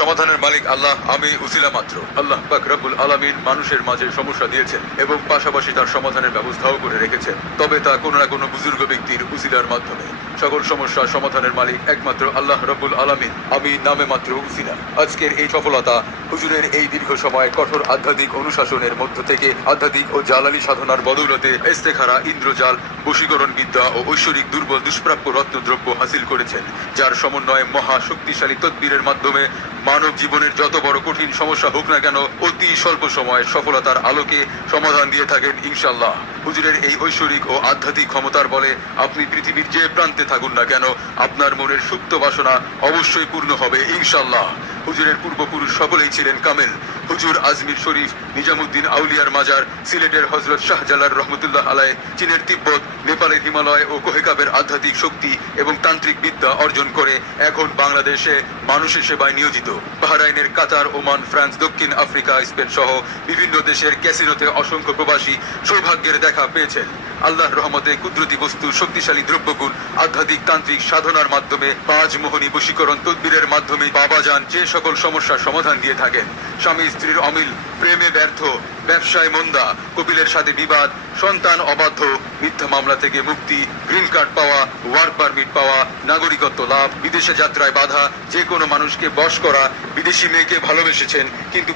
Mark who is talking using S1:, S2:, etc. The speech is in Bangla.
S1: সমাধানের মালিক আল্লাহ, আমি উসিলা মাত্র। আল্লাহ পাক রব্বুল আলামিন মানুষের মাঝে সমস্যা দিয়েছেন এবং পাশাপাশি তার সমাধানের ব্যবস্থাও করে রেখেছেন। তবে তা কোনো না কোনো বুজুর্গ ব্যক্তির উসিলার মাধ্যমে। সকল সমস্যা সমাধানের মালিক একমাত্র আল্লাহ রব্বুল আলামিন, আমি নামে মাত্র উসিলা। আজকের এই সফলতা হুজুরের এই দীর্ঘ সময় কঠোর আধ্যাত্মিক অনুশাসনের মধ্য থেকে আধ্যাত্মিক ও জালালি সাধনার বদৌলতে ইস্তেখারা, ইন্দ্রজাল, বশীকরণ বিদ্যা ও ঐশ্বরিক দুর্বল, দুষ্প্রাপ্য রত্নদ্রব্য হাসিল করেছেন, যার সমন্বয়ে মহা শক্তিশালী তদ্বীরের মাধ্যমে মানব জীবনের যত বড় কঠিন সমস্যা হোক না কেন, অতি স্বল্প সময়ে সফলতার আলোকে সমাধান দিয়ে থাকেন ইনশাল্লাহ হুজুরের এই ঐশ্বরিক ও আধ্যাত্মিক ক্ষমতার বলে আপনি পৃথিবীর যে প্রান্তে থাকুন না কেন, আপনার মনের সুপ্ত বাসনা অবশ্যই পূর্ণ হবে ইনশাল্লাহ হুজুরের পূর্বপুরুষ সকলেই ছিলেন কামেল। হুজুর আজমির শরীফ, নিজামুদ্দিন আউলিয়ার মাজার, সিলেটের হজরত শাহজালার রহমতুল্লাহ আলায় চীনের তিব্বত, নেপালের হিমালয় ও কোহেকাবের আধ্যাত্মিক শক্তি এবং তান্ত্রিক বিদ্যা অর্জন করে এখন বাংলাদেশে মানুষের সেবায় নিয়োজিত। বাহরাইনের কাতার, ওমান, ফ্রান্স, দক্ষিণ আফ্রিকা, স্পেন সহ বিভিন্ন দেশের ক্যাসিনোতে অসংখ্য প্রবাসী সৌভাগ্যের দেখা পেয়েছেন। আল্লাহর রহমতে কুদরতি বস্তু, শক্তিশালী দ্রব্যগুণ, আধ্যাত্মিক তান্ত্রিক সাধনার মাধ্যমে পাঁচ মোহনী বশীকরণ তদ্বীরের মাধ্যমে বাবা যান যে সকল সমস্যার সমাধান দিয়ে থাকেন। স্বামী, স্ত্রীর অমিল, প্রেমে ব্যর্থ, ব্যবসায় মন্দা, কপিলের সাথে বিবাদ, সন্তান অবাধ্য, মিথ্যা মামলা থেকে মুক্তি, গ্রিন কার্ড পাওয়া, ওয়ার্ক পারমিট পাওয়া, নাগরিকত্ব লাভ, বিদেশে যাত্রায় বাধা, যে কোনো মানুষকে বশ করা, বিদেশি মেয়েকে ভালোবেসেছেন, কিন্তু